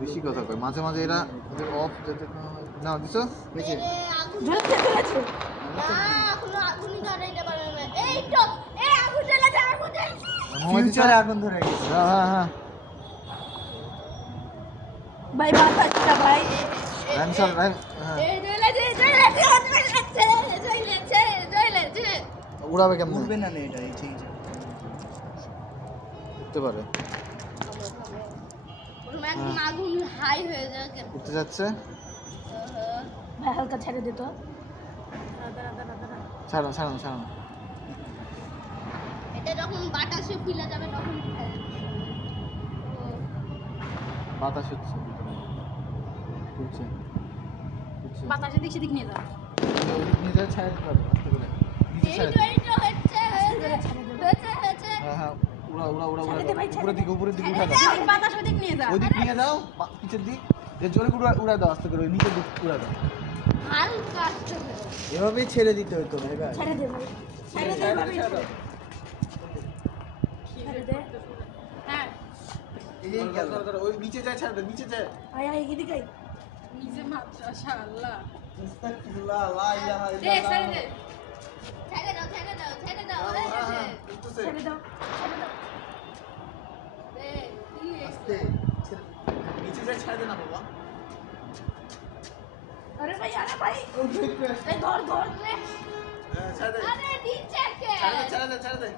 বেশি কথা কয়, মাঝে মাঝে এরা অফ যেতে না দিছো বেশি ফিউচারে আগুন ধরে গেছে। হ্যাঁ হ্যাঁ ভাই বাতাসটা ভাই অ্যানসার হ্যাঁ উড়াবে কেমন উঠবে না এটা এই যে উঠতে পারে আগুন হাই হয়ে যায় উঠতে যাচ্ছে ভাই হালকা ছেড়ে দিত ছাড়ো ছাড়ো ছাড়ো এটা যখন বাতাসে ফিলে যাবে তখন বাতাস হচ্ছে উঠছে উঠছে বাতাসের দিক সেদিক নিয়ে যাও নিজে ছাড় পাবে আস্তে করে নিচে ছাড় হ্যাঁ হ্যাঁ উড়া উড়া উড়া উড়া উপরের দিকে উঠা দাও বাতাস ওই দিক নিয়ে যাও ওই দিক নিয়ে যাও পিছের দিক যে জোরে উড়া দাও আস্তে করে নিচের দিক উড়া দাও হালকা এভাবেই ছেড়ে দিতে হতো ভাই ভাই। ছেড়ে দে ভাই ছেড়ে দে ভাই ছেড়ে দে হ্যাঁ এই গেল ওই নিচে যায় ছাড় দে নিচে যায় আয় আয় এদিকে আয় নিজে মাদ্রাসা আল্লাহ আস্তাগফিরুল্লাহ লা ইলাহা দে ছেড়ে দে ছেড়ে দাও ছেড়ে দাও ছেড়ে দাও উঠতেছে ছেড়ে দাও আস্তে নিচে যায় ছাড় দে না বাবা আরে ভাই এই ধর ধর ছাড় দে আরে নিচে কে ছাড় দে ছাড় দে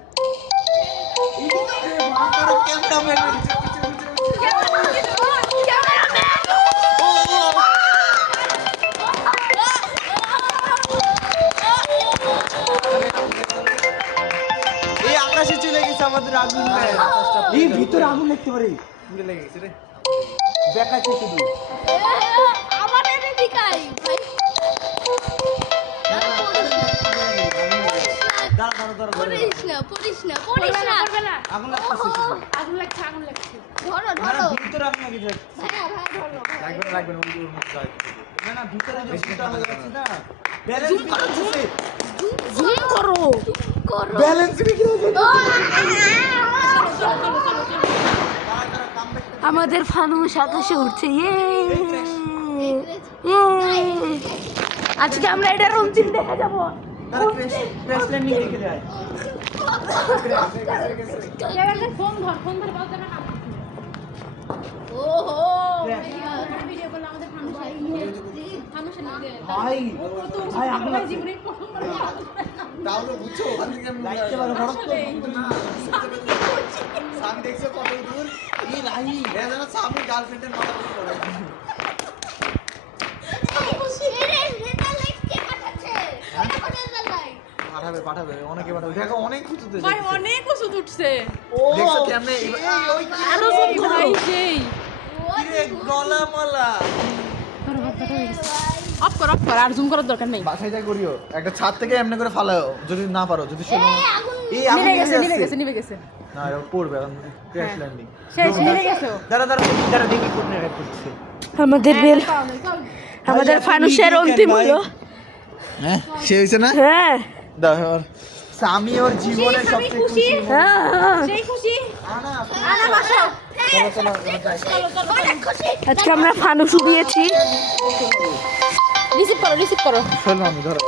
ক্যামেরাম্যান এই আকাশে চলে গেছে আমাদের আগুন ভাই। এই ভিতরে আগুন দেখতে পারি পুরে লেগে গেছে রে দেখাচ্ছে শুধু আমার এনে দিকাই ভাই দাঁড়া দাঁড়া দাঁড়া পড়িস না পড়িস না পড়িস না করবে না আগুন লাগছে শুধু আগুন লাগছে ধরো না ধরো ভিতরে আগুন লেগে যাচ্ছে ভাই ভাই ধরো রাখবেন রাখবেন ওর মধ্যে যায় না না ভিতরে যে ফুটা হয়ে যাচ্ছে না ব্যালেন্স করছে জুম করো করো ব্যালেন্স বিগড়ে যাচ্ছে আমাদের ফানুস আকাশে উঠছে ইয়ে আজকে আমরা এটা রঞ্জিন দেখে যাবো তারা ক্র্যাশ ল্যান্ডিং দেখে যায় ফোন ধর বাজে না ওহো ভিডিও করলে আমাদের ফানুসের নামে ভাই ভাই আগুন লাগছে জীবনে প্রথমবার তাহলে বুঝছো ওখান থেকে আমি লাইটটা ভালো বড় তো স্বামী দেখছো কত দূর এই রাহি এরা যেন স্বামী গার্লফ্রেন্ডের মাথা দিয়ে পড়ে পাঠাবে পাঠাবে অনেকে পাঠাবে দেখো অনেক কিছুতে ভাই অনেক ওষুধ উঠছে দেখছো কেমনে আরো ভাই সেই গলা মালা অফ কর আর জুম করার দরকার নেই বাসায় যা করিও একটা ছাদ থেকে এমনি করে ফালাও যদি না পারো যদি শোনো এই আগুন নিভে গেছে না এটা পড়বে এখন ক্র্যাশ ল্যান্ডিং সেই নিভে গেছে দাঁড়া দাঁড়া দাঁড়া দেখি কোন জায়গায় পড়ছে আমাদের বেল আমাদের ফানুসের অন্তিম হলো হ্যাঁ সে হইছে না হ্যাঁ দেখো স্বামী ওর জীবনে সবচেয়ে খুশি সেই খুশি আনা চলো চলো যাই আজকে আমরা ফানুস উড়িয়েছি রিসিভ করো চলো আমি ধরো